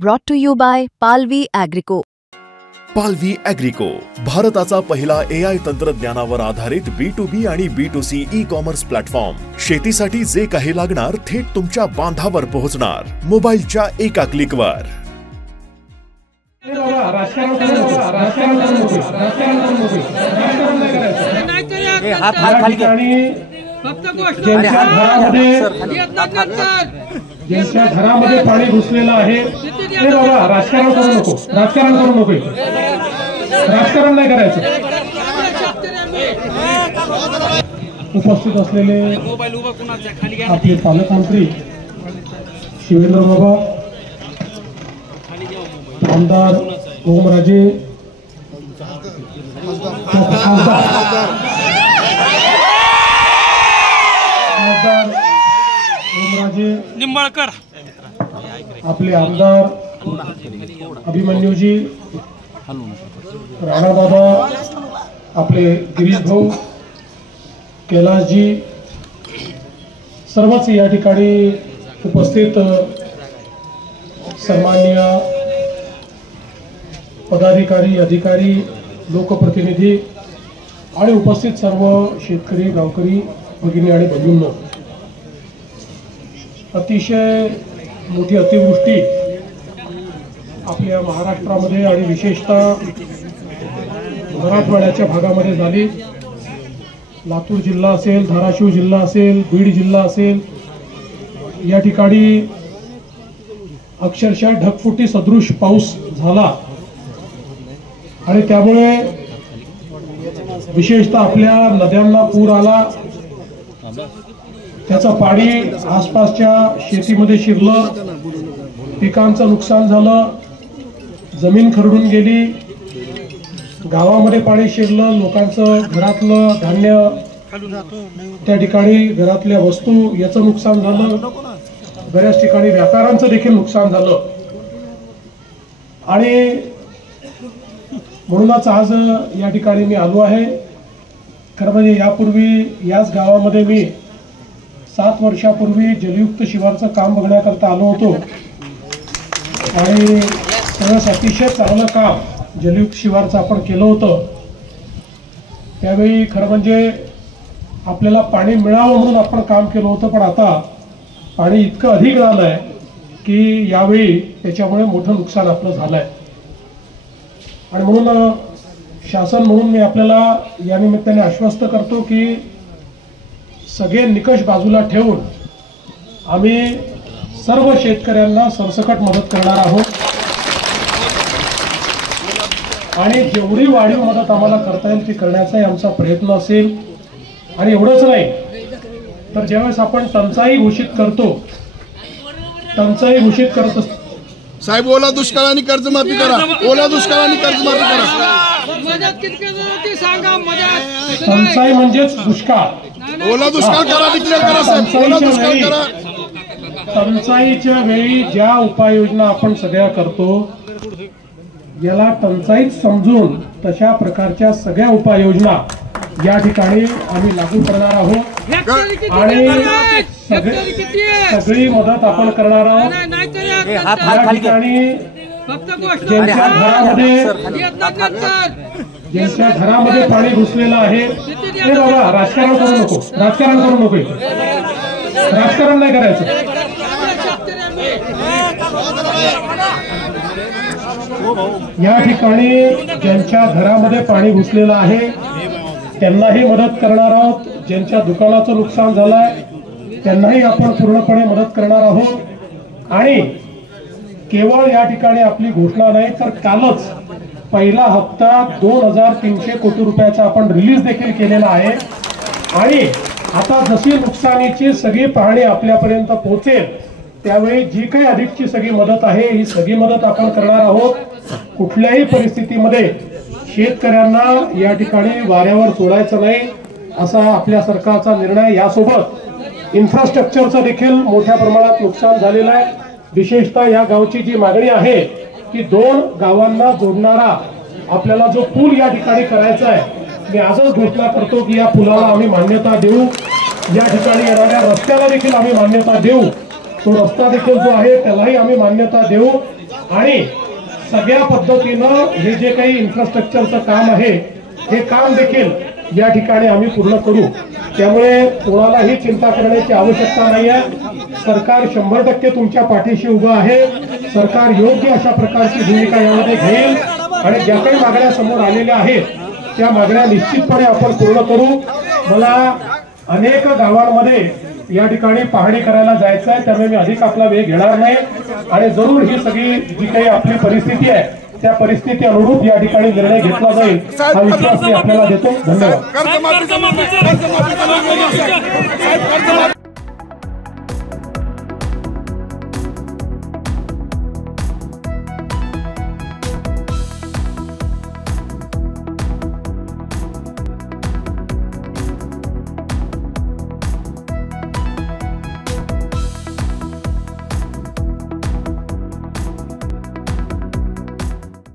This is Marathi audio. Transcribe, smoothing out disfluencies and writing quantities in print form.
Brought to you by Palvi Agrico. पालवी ॲग्रिको, भारताचा पहिला AI तंत्रज्ञानावर आधारित B2B आणि B2C ई-कॉमर्स प्लॅटफॉर्म. शेतीसाठी जे काही लागणार थेट तुमच्या बांधावर पोहोचणार, मोबाईलच्या एका क्लिकवर. ज्यांच्या घरामध्ये पाणी घुसलेलं आहे ते बाबा राजकारण करू नको, राजकारण करू नको, राजकारण नाही करायचं. उपस्थित असलेले आपले पालकमंत्री शिवेंद्र बाबा, आमदार ओमराजे, निंबाळकर, आपले आमदार अभिमन्यूजी, राणा बाबा, आपले गिरीश भाऊ, कैलासजी, सर्वच या ठिकाणी उपस्थित सन्माननीय पदाधिकारी, अधिकारी, लोकप्रतिनिधी आणि उपस्थित सर्व शेतकरी, गावकरी भगिनी आणि बंधूंनो, अतिशय मोठी अतिवृष्टी आपल्या महाराष्ट्रामध्ये आणि विशेषतः मराठवाड्याच्या भागामध्ये झाली. लातूर जिल्हा असेल, धाराशिव जिल्हा असेल, बीड जिल्हा असेल, या ठिकाणी अक्षरशः ढगफुटी सदृश पाऊस झाला आणि त्यामुळे विशेषतः आपल्या नद्यांना पूर आला. त्याचं पाणी आसपासच्या शेतीमध्ये शिरलं, पिकांचं नुकसान झालं, जमीन खरडून गेली, गावामध्ये पाणी शिरलं, लोकांचं घरातलं धान्य, त्या ठिकाणी घरातल्या वस्तू याचं नुकसान झालं, बऱ्याच ठिकाणी व्यापाऱ्यांचं देखील नुकसान झालं. आणि म्हणूनच आज या ठिकाणी मी आलो आहे. खरं म्हणजे यापूर्वी याच गावामध्ये मी 7 वर्षापूर्वी जलयुक्त शिवारचं काम बघण्याकरता आलो होतो आणि त्यावेळेस अतिशय चांगलं काम जलयुक्त शिवारचं आपण केलं होतं. त्यावेळी खरं म्हणजे आपल्याला पाणी मिळावं म्हणून आपण काम केलं होतं, पण आता पाणी इतकं अधिक झालं आहे की यावेळी त्याच्यामुळे मोठं नुकसान आपलं झालं आहे. आणि म्हणून शासन म्हणून मी आपल्याला या निमित्ताने आश्वस्त करतो की सगळे निकष बाजूला ठेवून आम्ही सर्व शेतकऱ्यांना सरसकट मदत करणार आहोत आणि जेवढी वाढीव मदत आम्हाला करता येईल ती करण्याचाही आमचा प्रयत्न असेल. आणि एवढंच नाही तर ज्यावेळेस आपण टंचाई घोषित करतो, टंचाई घोषित करत असतो साहेब, ओला दुष्काळ आणि कर्जमाफी करा, ओला दुष्काळ आणि कर्जमाफी करा. टंचाई म्हणजेच दुष्काळ, ओला दुष्काळ करा, डिक्लेअर करा साहेब, ओला दुष्काळ करा. टंचाईच्या वेळी ज्या उपाययोजना आपण सगळ्या करतो याला टंचाईच समजून तशा प्रकारच्या सगळ्या उपाययोजना या ठिकाणी आम्ही लागू करणार आहोत आणि सगळी मदत आपण करणार आहोत. या ठिकाणी ज्यांच्या घरामध्ये पाणी घुसलेलं आहे ते बाबा राजकारण करू नको, राजकारण करू नको, राजकारण नाही करायचं. या ठिकाणी ज्यांच्या घरामध्ये पाणी घुसलेलं आहे त्यांनाही मदत करणार आहोत. ज्यांच्या दुकानाचं नुकसान झालंय त्यांनाही आपण पूर्णपणे मदत करणार आहोत. आणि केवळ या ठिकाणी आपली घोषणा नाही तर कालच पहिला हप्ता 2300 कोटी रुपयाचा आपण रिलीज देखील केलेला आहे. आणि आता जशी नुकसानीची सगळी पाहणी आपल्यापर्यंत पोहोचेल त्यावेळी जी काही अधिकची सगळी मदत आहे ही सगळी मदत आपण करणार आहोत. कुठल्याही परिस्थितीमध्ये शेतकऱ्यांना या ठिकाणी वाऱ्यावर सोडायचं नाही असा आपल्या सरकारचा निर्णय. यासोबत इन्फ्रास्ट्रक्चरचं देखील मोठ्या प्रमाणात नुकसान झालेलं आहे. विशेषतः या गावची जी मागणी आहे की 2 गावांना जोडणारा आपल्याला जो पूल या ठिकाणी करायचा आहे, मी आजच घोषणा करतो की या पुलाला आम्ही मान्यता देऊ. या ठिकाणी येणाऱ्या रस्त्याला देखील आम्ही मान्यता देऊ. तो रस्ता देखील जो आहे त्यालाही आम्ही मान्यता देऊ आणि सगळ्या पद्धतीनं हे जे काही इन्फ्रास्ट्रक्चरचं काम आहे हे काम देखील या ठिकाणी आम्ही पूर्ण करू. त्यामुळे कोणालाही चिंता करण्याची आवश्यकता नाही आहे. सरकार 100% तुमच्या पाठीशी उभं आहे. सरकार योग्य अशा प्रकारची भूमिका यामध्ये घेईल आणि ज्या काही मागण्या समोर आलेल्या आहेत त्या मागण्या निश्चितपणे आपण पूर्ण करू. मला अनेक गावांमध्ये या ठिकाणी पाहणी करायला जायचं आहे, त्यामुळे मी अधिक आपला वेळ घेणार नाही आणि जरूर ही सगळी जी काही आपली परिस्थिती आहे त्या परिस्थिती अनुरूप या ठिकाणी निर्णय घेतला जाईल हा विश्वास मी आपल्याला देतो. धन्यवाद.